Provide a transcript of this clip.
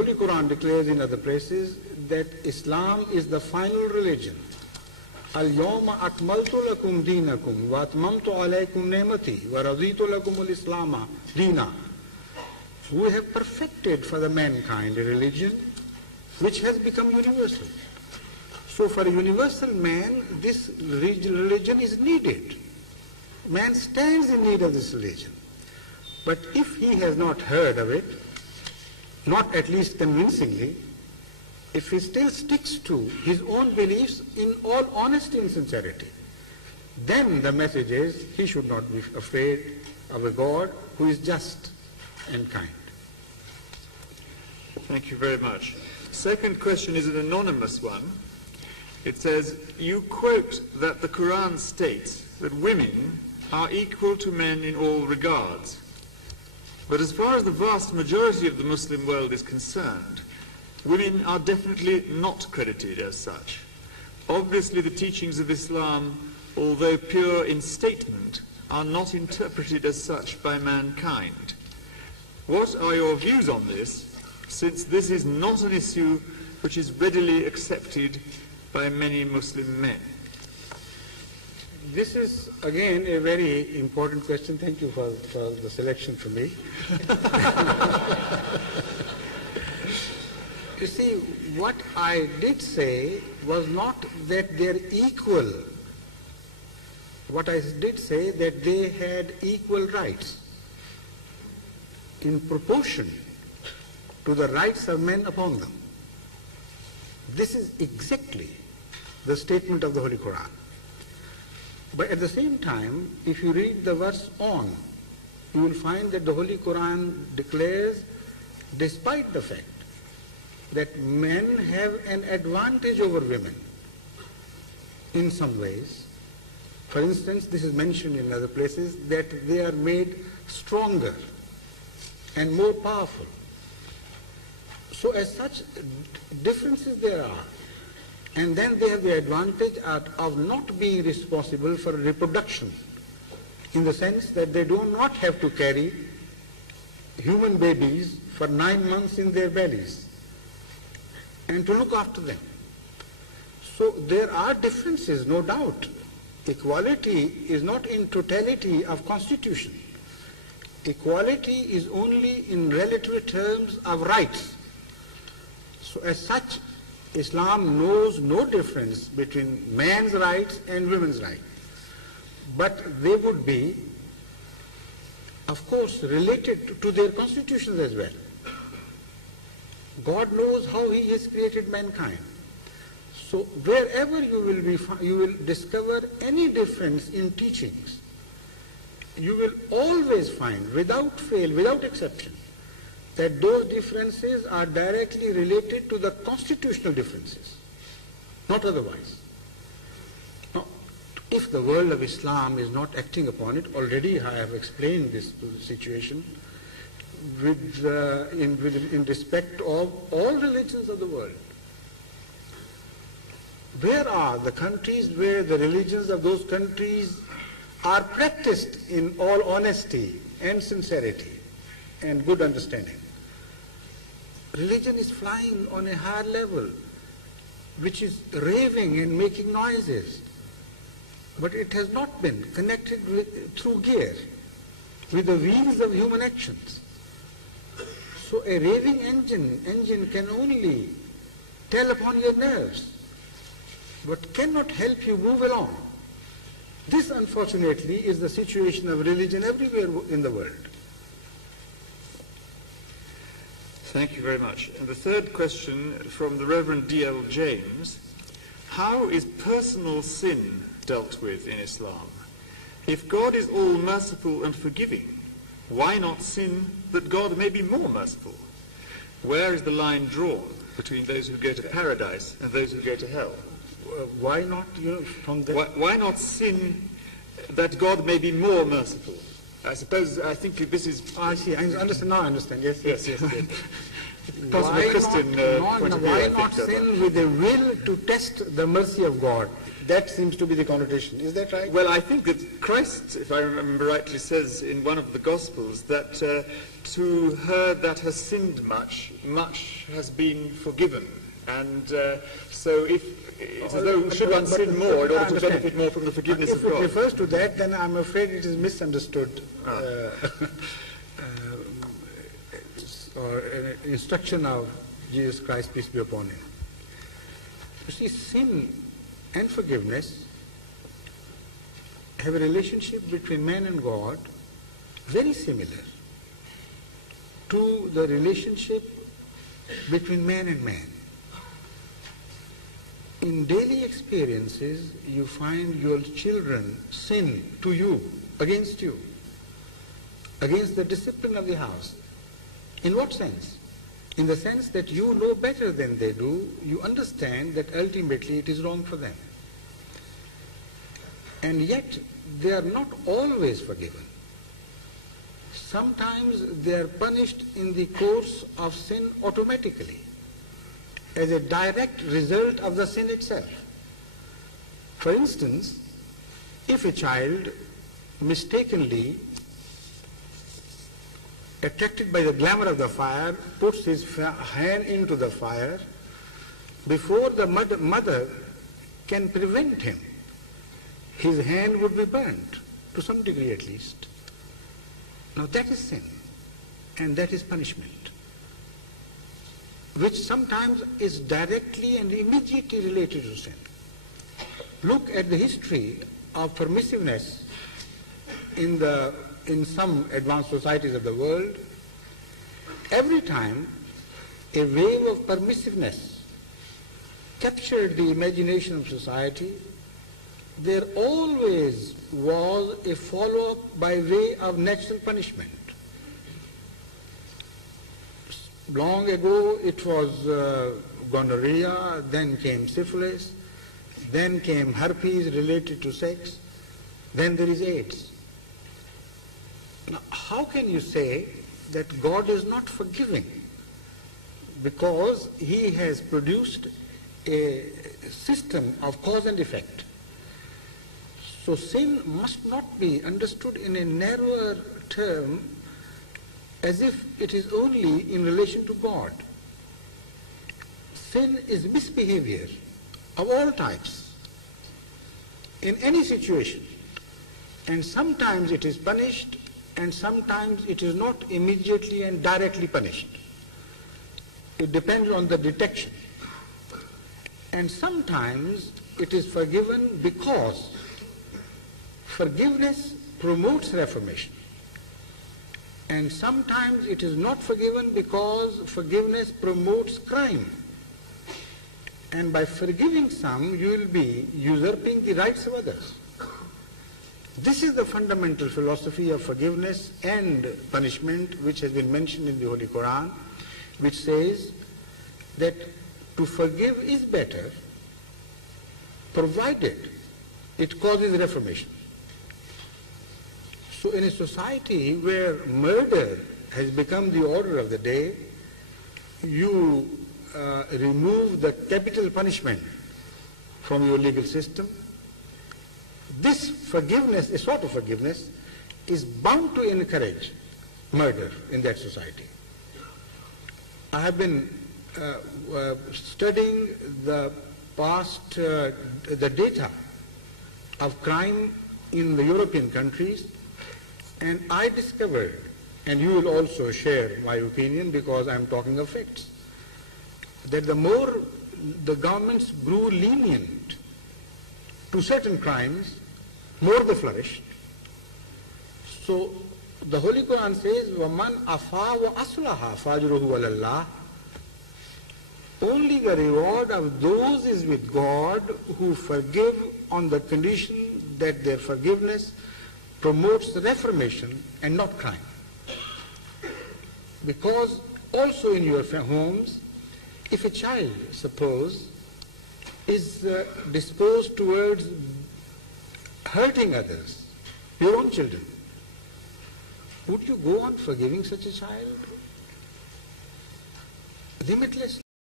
Holy Quran declares in other places that Islam is the final religion. Al-yawma akmaltu lakum deenakum wa atmamtu alaykum ni'mati wa raditu lakum al-islama deena. We have perfected for the mankind a religion which has become universal. So for a universal man, this religion is needed. Man stands in need of this religion. But if he has not heard of it, not at least convincingly, if he still sticks to his own beliefs in all honesty and sincerity, then the message is he should not be afraid of a God who is just and kind. Thank you very much. Second question is an anonymous one. It says, you quote that the Quran states that women are equal to men in all regards. But as far as the vast majority of the Muslim world is concerned, women are definitely not credited as such. Obviously the teachings of Islam, although pure in statement, are not interpreted as such by mankind. What are your views on this, since this is not an issue which is readily accepted by many Muslim men? This is again a very important question. Thank you for the selection for me. You see, what I did say was not that they're equal. What I did say that they had equal rights in proportion to the rights of men upon them. This is exactly the statement of the Holy Quran. But at the same time, if you read the verse on, you will find that the Holy Quran declares, despite the fact that men have an advantage over women in some ways, for instance, this is mentioned in other places, that they are made stronger and more powerful. So as such, differences there are. And then they have the advantage of not being responsible for reproduction, in the sense that they do not have to carry human babies for 9 months in their bellies and to look after them. So there are differences, no doubt. Equality is not in totality of constitution. Equality is only in relative terms of rights. So as such, Islam knows no difference between man's rights and women's rights. But they would be, of course, related to their constitutions as well. God knows how He has created mankind. So wherever you will discover any difference in teachings, you will always find, without fail, without exception, that those differences are directly related to the constitutional differences, not otherwise. Now, if the world of Islam is not acting upon it, already I have explained this situation in respect of all religions of the world. Where are the countries where the religions of those countries are practiced in all honesty and sincerity and good understanding? Religion is flying on a higher level, which is raving and making noises. But it has not been connected through gear with the wheels of human actions. So a raving engine can only tell upon your nerves, but cannot help you move along. This, unfortunately, is the situation of religion everywhere in the world. Thank you very much. And the third question from the Reverend D.L. James: how is personal sin dealt with in Islam? If God is all merciful and forgiving, why not sin that God may be more merciful? Where is the line drawn between those who go to paradise and those who go to hell? Why not, from the... Why not sin that God may be more merciful? I think this is... I see, I understand, now I understand, yes. Possible Christian point of view, I why think, not sin with a will to test the mercy of God? That seems to be the connotation. Is that right? Well, I think that Christ, if I remember rightly, says in one of the Gospels that to her that has sinned much, much has been forgiven. And so it's as though should one sin more in order to benefit more from the forgiveness of God. If it refers to that, then I'm afraid it is misunderstood. Or an instruction of Jesus Christ, peace be upon him. You see, sin and forgiveness have a relationship between man and God very similar to the relationship between man and man. In daily experiences, you find your children sin to you, against the discipline of the house. In what sense? In the sense that you know better than they do, you understand that ultimately it is wrong for them. And yet, they are not always forgiven. Sometimes they are punished in the course of sin automatically, as a direct result of the sin itself. For instance, if a child mistakenly, attracted by the glamour of the fire, puts his hand into the fire, before the mother can prevent him, his hand would be burnt, to some degree at least. Now that is sin, and that is punishment, which sometimes is directly and immediately related to sin. Look at the history of permissiveness in some advanced societies of the world. Every time a wave of permissiveness captured the imagination of society, there always was a follow-up by way of natural punishment. Long ago it was gonorrhea, then came syphilis, then came herpes related to sex, then there is AIDS. Now, how can you say that God is not forgiving? Because he has produced a system of cause and effect. So sin must not be understood in a narrower term as if it is only in relation to God. Sin is misbehavior of all types in any situation, and sometimes it is punished and sometimes it is not immediately and directly punished. It depends on the detection. And sometimes it is forgiven because forgiveness promotes reformation. And sometimes it is not forgiven because forgiveness promotes crime. And by forgiving some, you will be usurping the rights of others. This is the fundamental philosophy of forgiveness and punishment which has been mentioned in the Holy Quran, which says that to forgive is better provided it causes reformation. So in a society where murder has become the order of the day, you remove the capital punishment from your legal system. This forgiveness, a sort of forgiveness, is bound to encourage murder in that society. I have been studying the past, the data of crime in the European countries, and I discovered, and you will also share my opinion because I am talking of facts, that the more the governments grew lenient to certain crimes, more they flourished. So the Holy Quran says, وَمَنْ أَفَا وَأَصْلَحَ فَأَجْرُهُ عَلَى اللَّهِ. Only the reward of those is with God who forgive on the condition that their forgiveness promotes reformation and not crime. Because also in your homes, if a child, suppose, is disposed towards hurting others, your own children, would you go on forgiving such a child? limitless.